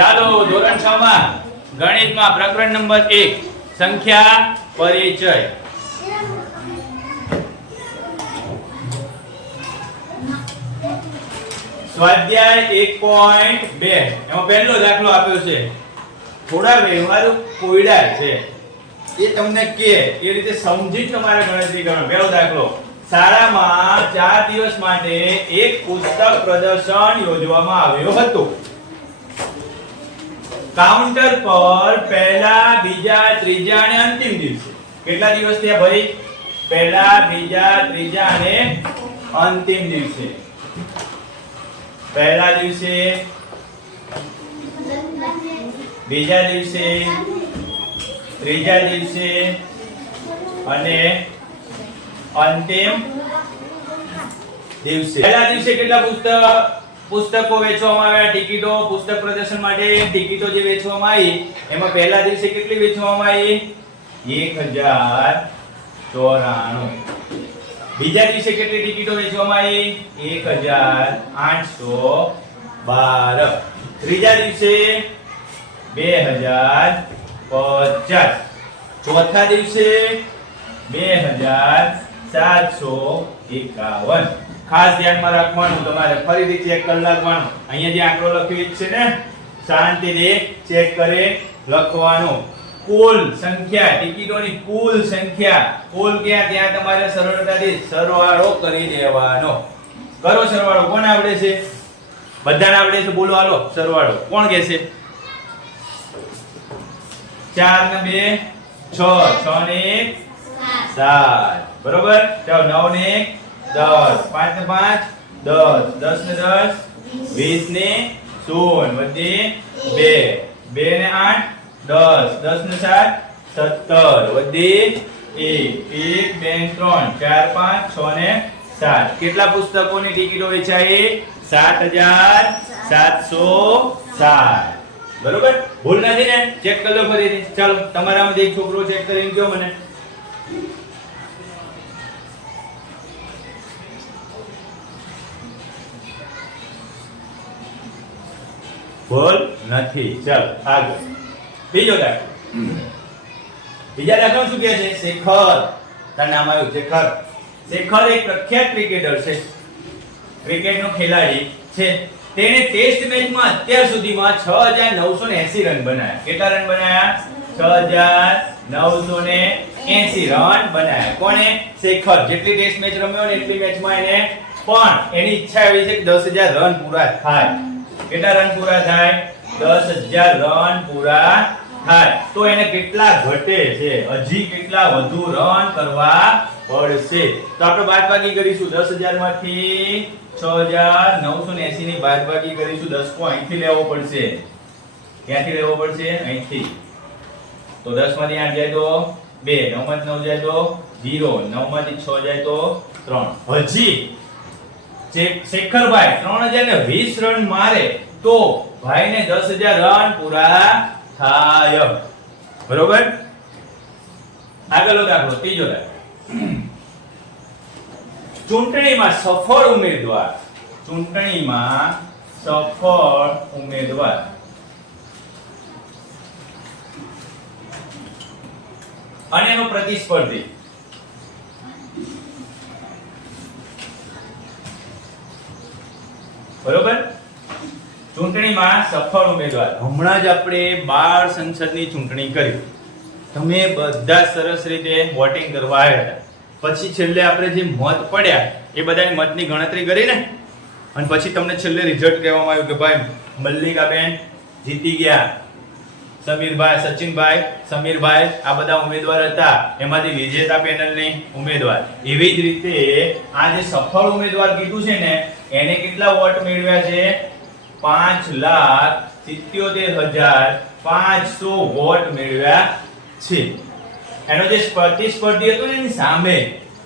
ચાલો ધોરણ 6 માં ગણિતમાં પ્રકરણ નંબર 1 સંખ્યા પરિચય. સ્વાધ્યાય 1.2 એમાં પહેલો દાખલો આપ્યો છે. થોડા વ્યવહારુ કોયડા છે એ તમને કે એ રીતે સમજી તમારે ગણતરી કરવાનો. પહેલો દાખલો, શાળામાં 4 દિવસ માટે એક પુસ્તક પ્રદર્શન યોજવામાં આવ્યું હતું. કાઉન્ટર પર પહેલા, બીજા, ત્રીજા અને અંતિમ દિવસે કેટલા દિવસ થયા ભાઈ? પહેલા, બીજા, ત્રીજા અને અંતિમ દિવસે. પહેલા દિવસે, બીજા દિવસે, ત્રીજા દિવસે અને અંતિમ દિવસે. પહેલા દિવસે કેટલા પુસ્તકો વેચવામાં આવ્યા? ટિકિટો, પુસ્તક પ્રદર્શન માટે ટિકિટો જે વેચવામાં આવી એમાં પહેલા દિવસે કેટલી વેચવામાં આવી? 1094. બીજા દિવસે કેટલી ટિકિટો વેચવામાં આવી? 1812. ત્રીજા દિવસે 2050. ચોથા દિવસે 2751. ખાસ ધ્યાનમાં રાખવાનું તમારે, ફરીથી ચેક કરી નાખવાનું. અહીંયા જે આંકડો લખ્યો છે ને, શાંતિથી ચેક કરી લખવાનું. કુલ સંખ્યા, ટિકિટોની કુલ સંખ્યા, કુલ ક્યાં ત્યાં તમારે સરળતાથી સરવાળો કરી દેવાનો. કરો સરવાળો. કોણ આવડે છે? બધાને આવડે છે? બોલો હાલો સરવાળો. કોણ કહેશે? 4 ને 2 6, 6 ને 1 7. બરોબર. ચાલો 9 ને 1 10, 5 ને 5 10, 10 ને 10 20 ને 0 વધી 2, 2 ને 8 10, 10 ને 7 17 વધી 1, 1 2 3 4 5 6 ને 7. કેટલા પુસ્તકોની ટિકિટો વેચાઈ? 7707. બરોબર. ભૂલ નથી ને? ચેક કરી લો ફરીથી. ચાલો તમારામાંથી એક છોકરો ચેક કરીને કહો મને. ભૂલ નથી. ચાલો આગળ. બીજો દાખલો. બીજા દાખલો શું કહે છે? શેખર. તારું નામ આવ્યું શેખર. શેખર એક પ્રખ્યાત ક્રિકેટર છે, ક્રિકેટનો ખેલાડી છે. તેણે ટેસ્ટ મેચમાં અત્યાર સુધીમાં 6980 રન બનાવ્યા. કેટલા રન બનાવ્યા? 6980 રન બનાવ્યા. કોણે? શેખર. જેટલી ટેસ્ટ મેચ રમ્યો ને એટલી મેચમાં એને પણ એની ઈચ્છા એવી છે કે 10000 રન પૂરા થાય. કેટલા રન પૂરા થાય? 10000 રન પૂરા થાય. તો એને કેટલા ઘટે છે? હજી કેટલા વધુ રન કરવા પડશે? તો આપણે બાદબાકી કરીશું. 10000 માંથી 6980 ની બાદબાકી કરીશું. 10 કો અહીંથી લેવો પડશે. ક્યાંથી લેવો પડશે? અહીંથી. તો 10 માંથી 8 જાય તો 2, 9 માંથી 9 જાય તો 0, 9 માંથી 6 જાય તો 3. હજી શેખરભાઈ 3020 રન મારે તો ભાઈને 10000 રન પૂરા થાય. બરોબર. આગળનો દાખલો, ત્રીજો દાખલો. ચૂંટણીમાં સફળ ઉમેદવાર, ચૂંટણીમાં સફળ ઉમેદવાર અને એનો પ્રતિસ્પર્ધી. બરોબર. ચૂંટણીમાં સફળ ઉમેદવાર. હમણાં જ આપણે 12 સંસદની ચૂંટણી કરી. તમે બધા સરસ રીતે વોટિંગ કરવા આવ્યા હતા. પછી છેલ્લે આપણે જે મત પડ્યા એ બધાની મતની ગણતરી કરી ને, અને પછી તમને છેલ્લે રિઝલ્ટ કહેવામાં આવ્યું કે ભાઈ મલ્લિકાબેન જીતી ગયા, સમીરભાઈ, સચિનભાઈ, સમીરભાઈ આ બધા ઉમેદવાર હતા, એમાંથી વિજેતા પેનલની ઉમેદવાર. એવી જ રીતે આ જે સફળ ઉમેદવાર કીધું છે ને, એને કેટલા વોટ મેળવ્યા છે? 5,77,500 વોટ મેળવ્યા છે. એનો જે પ્રતિસ્પર્ધી હતો ને એની સામે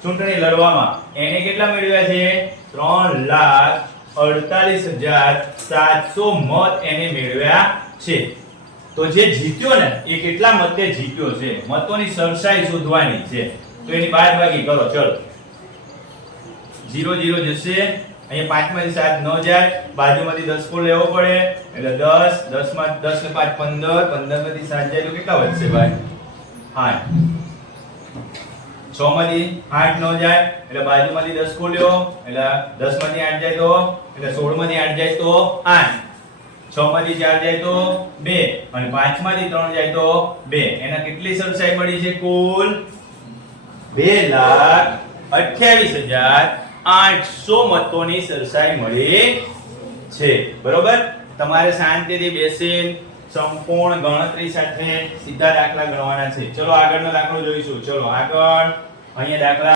ચૂંટણી લડવામાં, એને કેટલા મેળવ્યા છે? 3,48,700 મત એને મેળવ્યા છે. તો જે જીત્યો ને એ કેટલા મતે જીત્યો છે? મતોની સરસાઈ શોધવાની છે. તો એની બાદબાકી કરો. ચલો 0 0 જશે, અહીંયા 5 માંથી 7 ન જાય, બાજુમાંથી 10 કુલ લેવો પડે એટલે 10, 10 માં 10 ને 5 15, 15 માંથી 7 જાય તો કેટલા વધશે ભાઈ? 8. 6 માંથી 8 ન જાય એટલે બાજુમાંથી 10 કુલ લ્યો એટલે 10 માંથી 8 જાય તો એટલે 16 માંથી 8 જાય તો 8. 6 માંથી 4 જાય તો 2 અને 5 માંથી 3 જાય તો 2. એના કેટલી સરસાઈ મળી છે કુલ? 2,28,800 મતોની સરસાઈ મળી છે. બરોબર? તમારે શાંતિથી બેસીને સંપૂર્ણ ગણતરી સાથે સીધા દાખલા ગણવાના છે. ચલો આગળનો દાખલો જોઈશું. ચલો આગળ અહીંયા દાખલા